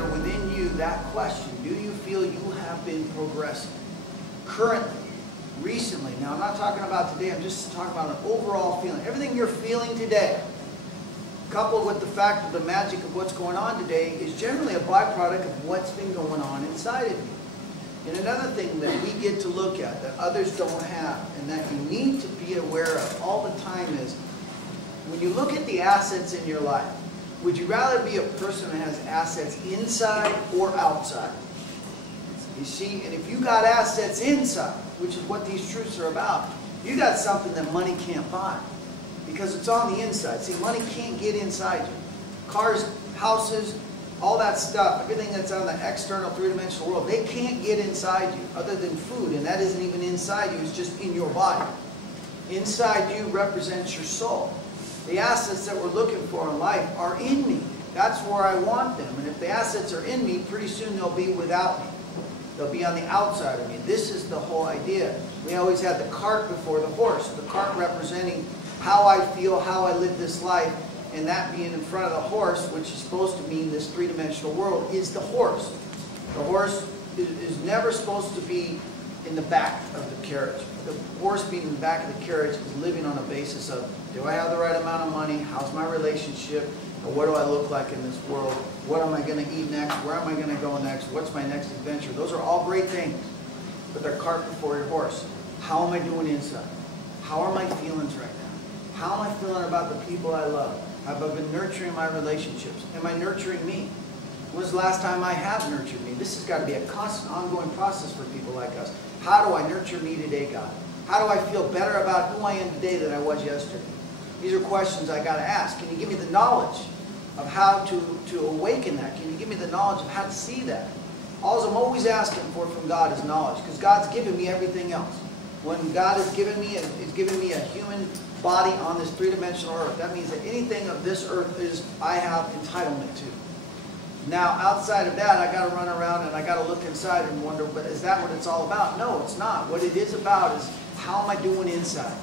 answer within you that question. Do you feel you have been progressing? Currently, recently. Now, I'm not talking about today. I'm just talking about an overall feeling. Everything you're feeling today, coupled with the fact of the magic of what's going on today, is generally a byproduct of what's been going on inside of you. And another thing that we get to look at that others don't have and that you need to be aware of all the time is when you look at the assets in your life, would you rather be a person that has assets inside or outside? You see, and if you got assets inside, which is what these truths are about, you got something that money can't buy because it's on the inside. See, money can't get inside you. Cars, houses, all that stuff, everything that's on the external three-dimensional world, they can't get inside you other than food, and that isn't even inside you, it's just in your body. Inside you represents your soul. The assets that we're looking for in life are in me. That's where I want them. And if the assets are in me, pretty soon they'll be without me. They'll be on the outside of me. This is the whole idea. We always had the cart before the horse. The cart representing how I feel, how I live this life, and that being in front of the horse, which is supposed to mean this three-dimensional world, is the horse. The horse is never supposed to be in the back of the carriage. The horse being in the back of the carriage is living on a basis of, do I have the right amount of money? How's my relationship? Or what do I look like in this world? What am I going to eat next? Where am I going to go next? What's my next adventure? Those are all great things, but they're cart before your horse. How am I doing inside? How are my feelings right now? How am I feeling about the people I love? Have I been nurturing my relationships? Am I nurturing me? When was the last time I have nurtured me? This has got to be a constant, ongoing process for people like us. How do I nurture me today, God? How do I feel better about who I am today than I was yesterday? These are questions I got to ask. Can you give me the knowledge of how to awaken that? Can you give me the knowledge of how to see that? All I'm always asking for from God is knowledge, because God's given me everything else. When God has given me a human body on this three-dimensional earth, that means that anything of this earth is I have entitlement to. Now, outside of that, I got to run around and I got to look inside and wonder, but is that what it's all about? No, it's not. What it is about is how am I doing inside?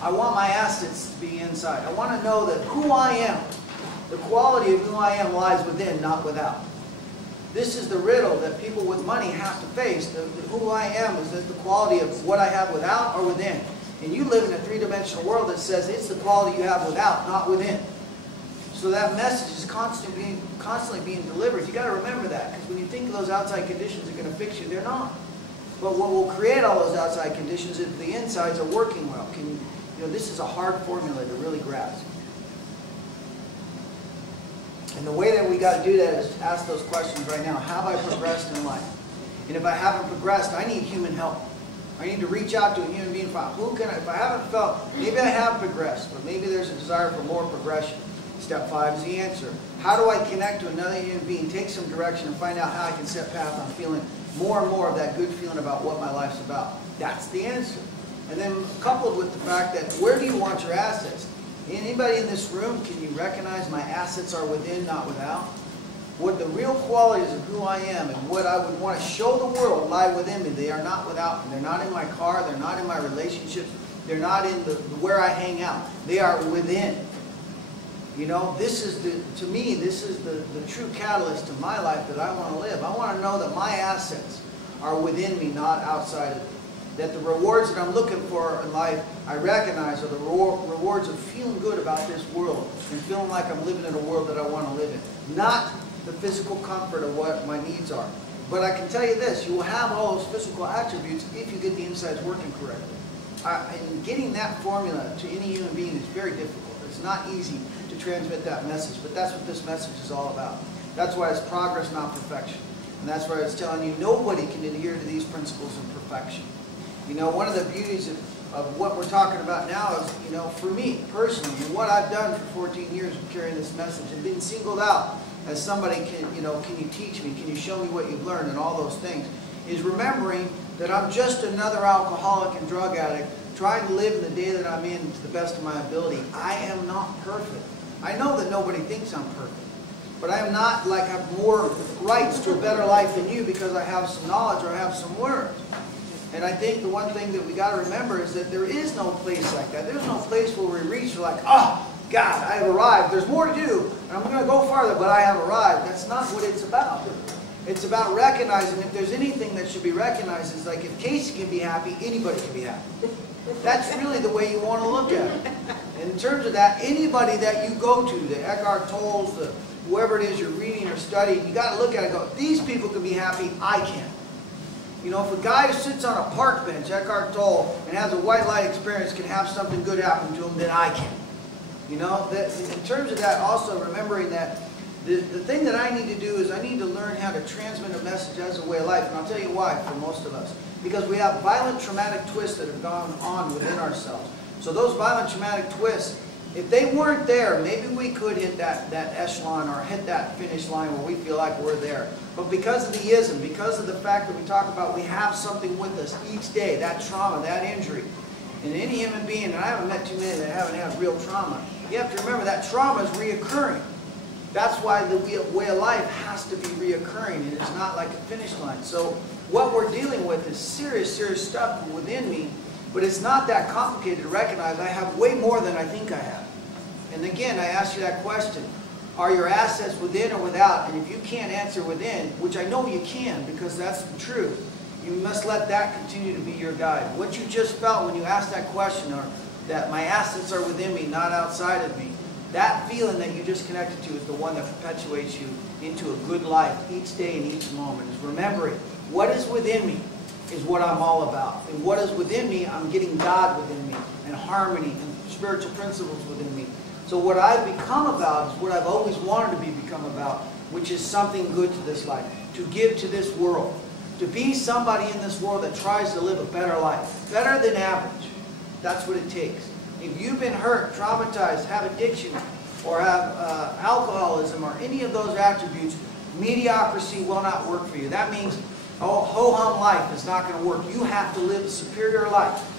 I want my assets to be inside. I want to know that who I am, the quality of who I am lies within, not without. This is the riddle that people with money have to face. Who I am is that the quality of what I have without or within. And you live in a three-dimensional world that says it's the quality you have without, not within. So that message is constantly being delivered. You got to remember that, because when you think those outside conditions are going to fix you, they're not. But what will create all those outside conditions is if the insides are working well. This is a hard formula to really grasp. And the way that we got to do that is ask those questions right now. Have I progressed in life? And if I haven't progressed, I need human help. I need to reach out to a human being. If I haven't felt, maybe I have progressed, but maybe there's a desire for more progression. Step 5 is the answer. How do I connect to another human being, take some direction, and find out how I can set path on feeling more and more of that good feeling about what my life's about? That's the answer. And then coupled with the fact that where do you want your assets? Anybody in this room, can you recognize my assets are within, not without? What the real qualities of who I am and what I would want to show the world lie within me. They are not without me. They're not in my car. They're not in my relationships. They're not in where I hang out. They are within. This is to me, this is the true catalyst to my life that I want to live. I want to know that my assets are within me, not outside of me. That the rewards that I'm looking for in life, I recognize are the rewards of feeling good about this world and feeling like I'm living in a world that I want to live in. Not the physical comfort of what my needs are. But I can tell you this, you will have all those physical attributes if you get the insides working correctly. And getting that formula to any human being is very difficult. It's not easy to transmit that message, but that's what this message is all about. That's why it's progress, not perfection. And that's why it's telling you nobody can adhere to these principles of perfection. One of the beauties of what we're talking about now is, for me personally, and what I've done for 14 years of carrying this message and being singled out as somebody, can you teach me, can you show me what you've learned, and all those things, is remembering that I'm just another alcoholic and drug addict trying to live in the day that I'm in to the best of my ability. I am not perfect. I know that nobody thinks I'm perfect. But I am not like I have more rights to a better life than you because I have some knowledge or I have some words. And I think the one thing that we got to remember is that there is no place like that. There's no place where we reach, we're like, God, I have arrived. There's more to do, and I'm going to go farther, but I have arrived. That's not what it's about. It's about recognizing if there's anything that should be recognized, is like if Casey can be happy, anybody can be happy. That's really the way you want to look at it. And in terms of that, anybody that you go to, the Eckhart Tolles, the whoever it is you're reading or studying, you got to look at it and go, if these people can be happy, I can. You know, if a guy who sits on a park bench, Eckhart Tolle, and has a white light experience can have something good happen to him, then I can. You know, that in terms of that, also remembering that the thing that I need to do is I need to learn how to transmit a message as a way of life. And I'll tell you why for most of us. Because we have violent traumatic twists that have gone on within ourselves. So those violent traumatic twists, if they weren't there, maybe we could hit that echelon or hit that finish line where we feel like we're there. But because of the ism, because of the fact that we talk about we have something with us each day, that trauma, that injury. And any human being, and I haven't met too many that haven't had real trauma, you have to remember that trauma is reoccurring. That's why the way of life has to be reoccurring, and it's not like a finish line. So what we're dealing with is serious, serious stuff within me, but it's not that complicated to recognize. I have way more than I think I have. And again, I ask you that question. Are your assets within or without? And if you can't answer within, which I know you can because that's the truth, you must let that continue to be your guide. What you just felt when you asked that question, or that my assets are within me, not outside of me, that feeling that you just connected to is the one that perpetuates you into a good life each day and each moment. Is remembering what is within me is what I'm all about. And what is within me, I'm getting God within me, and harmony, and spiritual principles within me. So what I've become about is what I've always wanted to become about, which is something good to this life, to give to this world, to be somebody in this world that tries to live a better life, better than average. That's what it takes. If you've been hurt, traumatized, have addiction, or have alcoholism, or any of those attributes, mediocrity will not work for you. That means ho-hum life is not going to work. You have to live a superior life.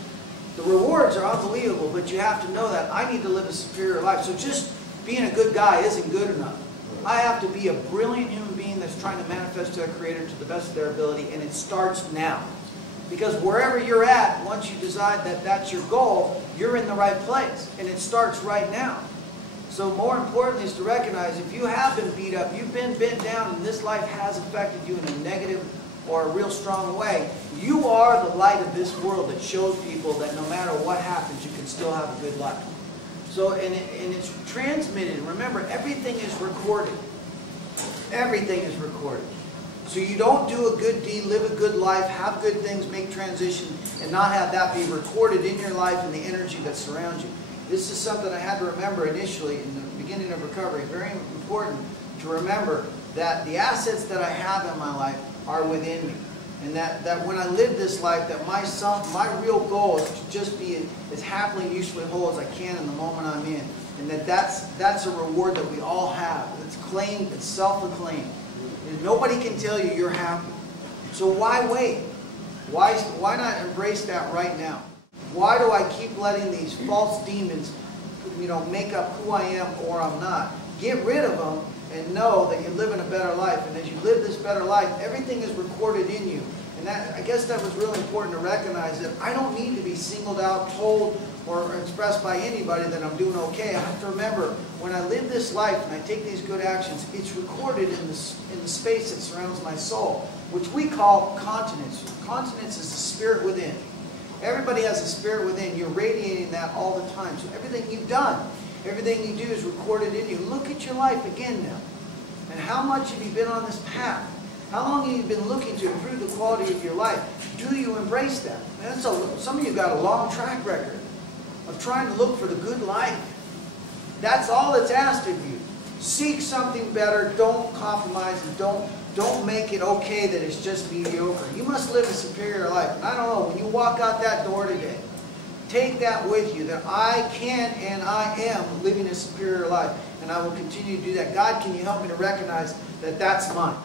The rewards are unbelievable, but you have to know that I need to live a superior life. So just being a good guy isn't good enough. I have to be a brilliant human being that's trying to manifest to their Creator to the best of their ability, and it starts now. Because wherever you're at, once you decide that that's your goal, you're in the right place, and it starts right now. So more importantly is to recognize if you have been beat up, you've been bent down, and this life has affected you in a negative or a real strong way, you are the light of this world that shows people that no matter what happens, you can still have a good life. So, and it's transmitted. Remember, everything is recorded. Everything is recorded. So you don't do a good deed, live a good life, have good things, make transition, and not have that be recorded in your life and the energy that surrounds you. This is something I had to remember initially in the beginning of recovery. Very important to remember that the assets that I have in my life are within me. And that when I live this life, that my real goal is to just be as happily and usefully whole as I can in the moment I'm in. And that's a reward that we all have. It's claimed, it's self-acclaimed. And nobody can tell you you're happy. So why wait? Why not embrace that right now? Why do I keep letting these false demons, make up who I am or I'm not? Get rid of them and know that you're living a better life. And as you live this better life, everything is recorded in you. And I guess that was really important to recognize that I don't need to be singled out, told, or expressed by anybody that I'm doing okay. I have to remember, when I live this life and I take these good actions, it's recorded in the space that surrounds my soul, which we call continence. Continence is the spirit within. Everybody has a spirit within. You're radiating that all the time. So everything you've done, everything you do is recorded in you. Look at your life again now. And how much have you been on this path? How long have you been looking to improve the quality of your life? Do you embrace that? Some of you got a long track record of trying to look for the good life. That's all that's asked of you. Seek something better. Don't compromise, and don't make it okay that it's just mediocre. You must live a superior life. And I don't know, when you walk out that door today, take that with you, that I can and I am living a superior life. And I will continue to do that. God, can you help me to recognize that that's mine?